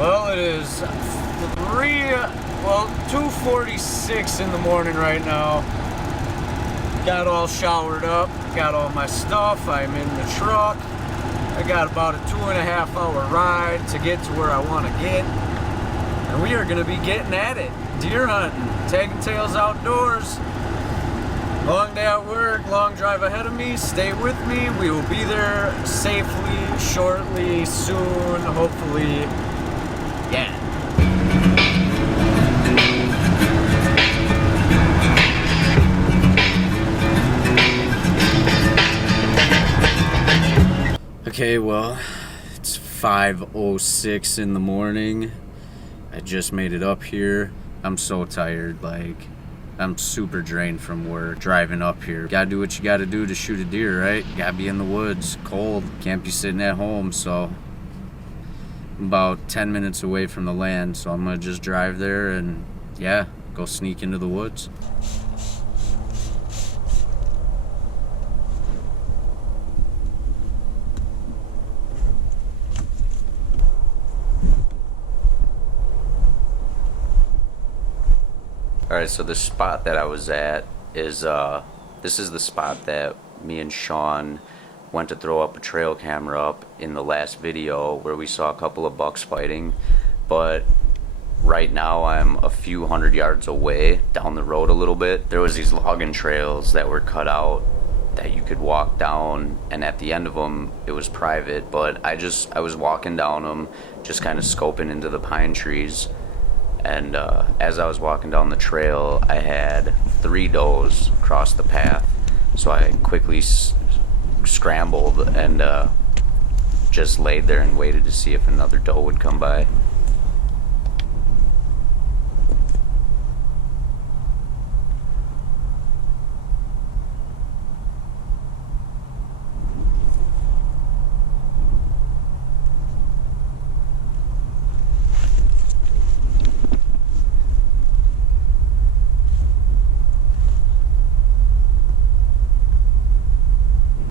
Well, it is 2:46 in the morning right now. Got all showered up, got all my stuff. I'm in the truck. I got about a 2.5 hour ride to get to where I want to get. And we are going to be getting at it. Deer hunting, tagging tails outdoors. Long day at work, long drive ahead of me. Stay with me. We will be there safely, shortly, soon, hopefully. Yeah. Okay, well, it's 5:06 in the morning. I just made it up here. I'm so tired, I'm super drained from work, driving up here. Gotta do what you gotta do to shoot a deer, right? Gotta be in the woods, cold, can't be sitting at home, so I'm about 10 minutes away from the land, so I'm gonna just drive there and, yeah, go sneak into the woods. Alright, so the spot that I was at is, this is the spot that me and Sean went to throw up a trail camera up in the last video where we saw a couple of bucks fighting. But right now I'm a few hundred yards away down the road a little bit. There was these logging trails that were cut out that you could walk down, and at the end of them it was private, but I was walking down them, just kind of scoping into the pine trees. And as I was walking down the trail, I had 3 does cross the path. So I quickly scrambled and just laid there and waited to see if another doe would come by.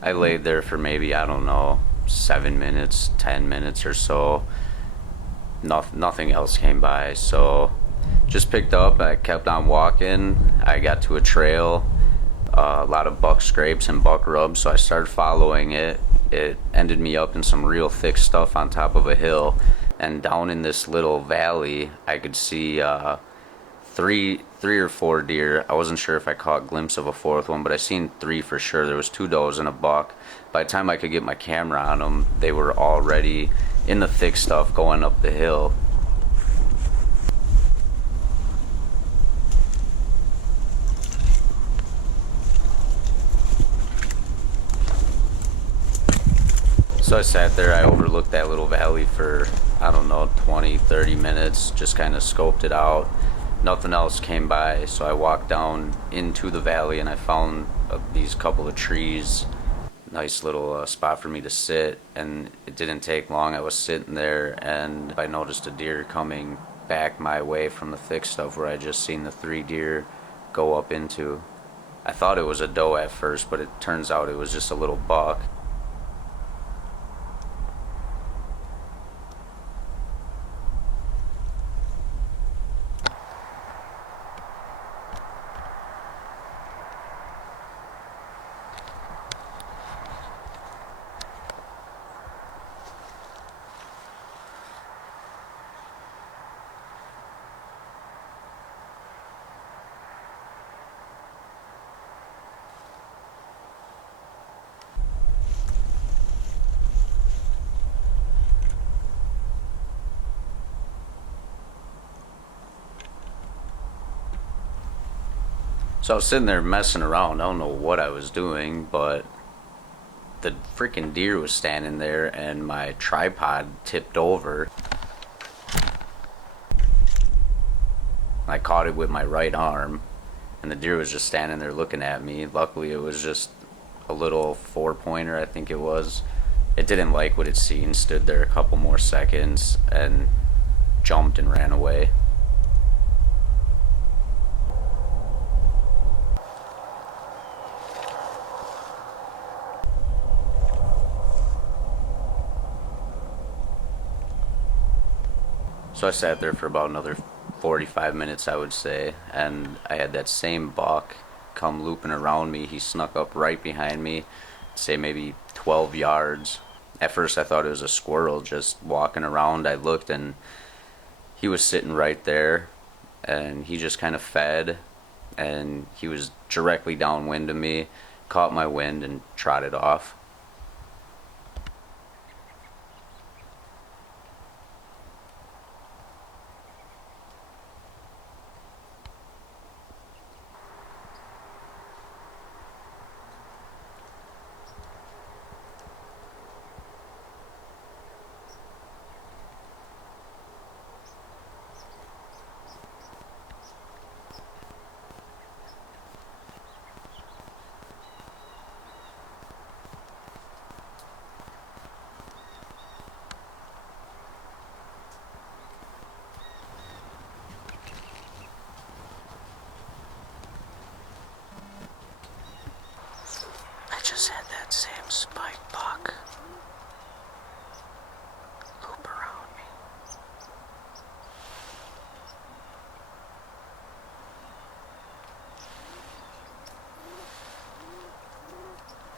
I laid there for maybe, I don't know, 7 minutes, 10 minutes or so. Nothing else came by, so just picked up. I kept on walking. I got to a trail, a lot of buck scrapes and buck rubs, so I started following it. It ended me up in some real thick stuff on top of a hill, and down in this little valley I could see three or 4 deer. I wasn't sure if I caught a glimpse of a 4th one, but I seen 3 for sure. There was 2 does and a buck. By the time I could get my camera on them, they were already in the thick stuff going up the hill. So I sat there, I overlooked that little valley for, I don't know, 20-30 minutes, just kind of scoped it out. Nothing else came by, so I walked down into the valley and I found these couple of trees. Nice little spot for me to sit, and it didn't take long. I was sitting there and I noticed a deer coming back my way from the thick stuff where I just seen the 3 deer go up into. I thought it was a doe at first, but it turns out it was just a little buck. So I was sitting there messing around. I don't know what I was doing, but the freaking deer was standing there and my tripod tipped over. I caught it with my right arm and the deer was just standing there looking at me. Luckily it was just a little 4-pointer, I think it was. It didn't like what it seen, stood there a couple more seconds and jumped and ran away. So I sat there for about another 45 minutes, I would say, and I had that same buck come looping around me. He snuck up right behind me, say maybe 12 yards. At first, I thought it was a squirrel just walking around. I looked, and he was sitting right there, and he just kind of fed, and he was directly downwind of me, caught my wind, and trotted off. I just had that same spike buck loop around me.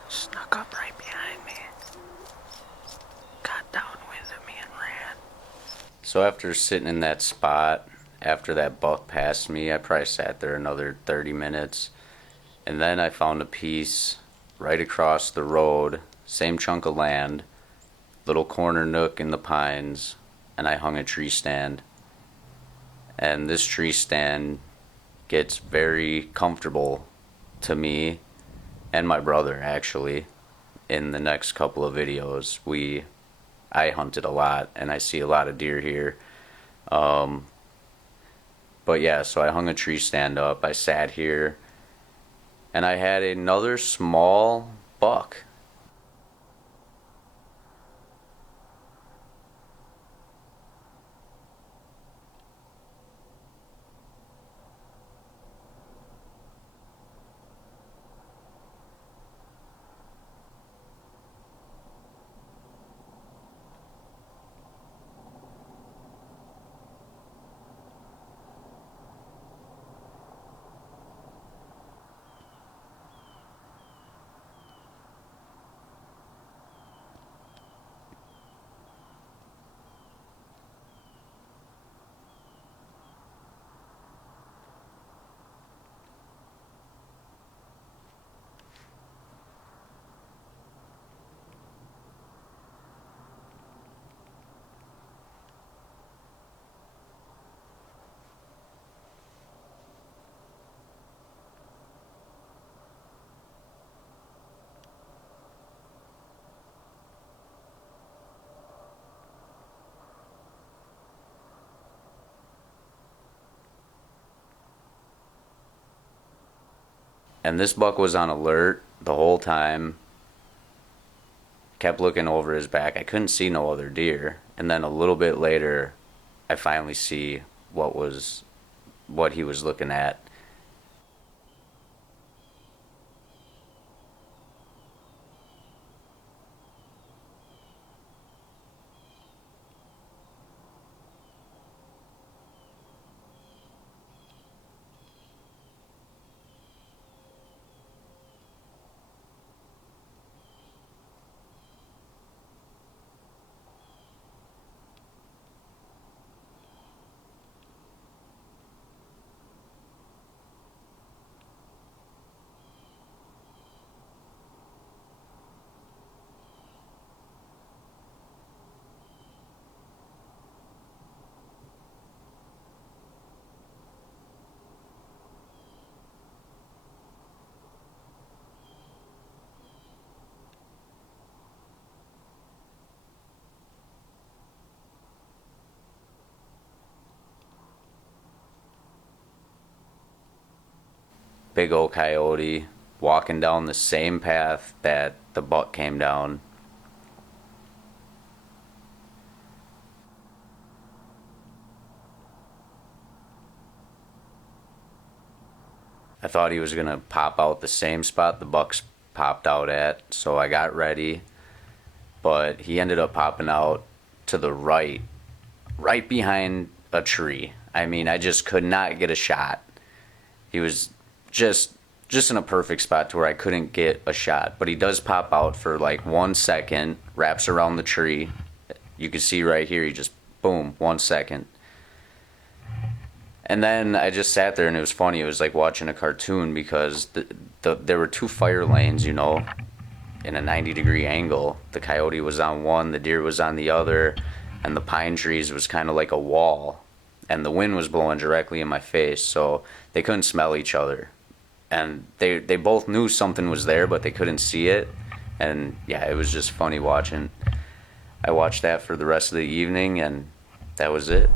Snuck up right behind me, got downwind of me and ran. So after sitting in that spot, after that buck passed me, I probably sat there another 30 minutes. And then I found a piece right across the road, same chunk of land, little corner nook in the pines, and I hung a tree stand. And this tree stand gets very comfortable to me and my brother, actually. In the next couple of videos, I hunted a lot, and I see a lot of deer here. But yeah, so I hung a tree stand up. I sat here, and I had another small buck. And this buck was on alert the whole time, kept looking over his back. I couldn't see no other deer. And then a little bit later, I finally see what he was looking at. Big old coyote walking down the same path that the buck came down. I thought he was gonna pop out the same spot the bucks popped out at, so I got ready, but he ended up popping out to the right, right behind a tree. I mean, I just could not get a shot. He was just in a perfect spot to where I couldn't get a shot. But he does pop out for like 1 second, wraps around the tree. You can see right here, he just boom, 1 second. And then I just sat there and it was funny. It was like watching a cartoon because there were two fire lanes, you know, in a 90-degree angle. The coyote was on one, the deer was on the other, and the pine trees was kind of like a wall. And the wind was blowing directly in my face, so they couldn't smell each other. And they both knew something was there, but they couldn't see it. And yeah, it was just funny watching. I watched that for the rest of the evening, and that was it.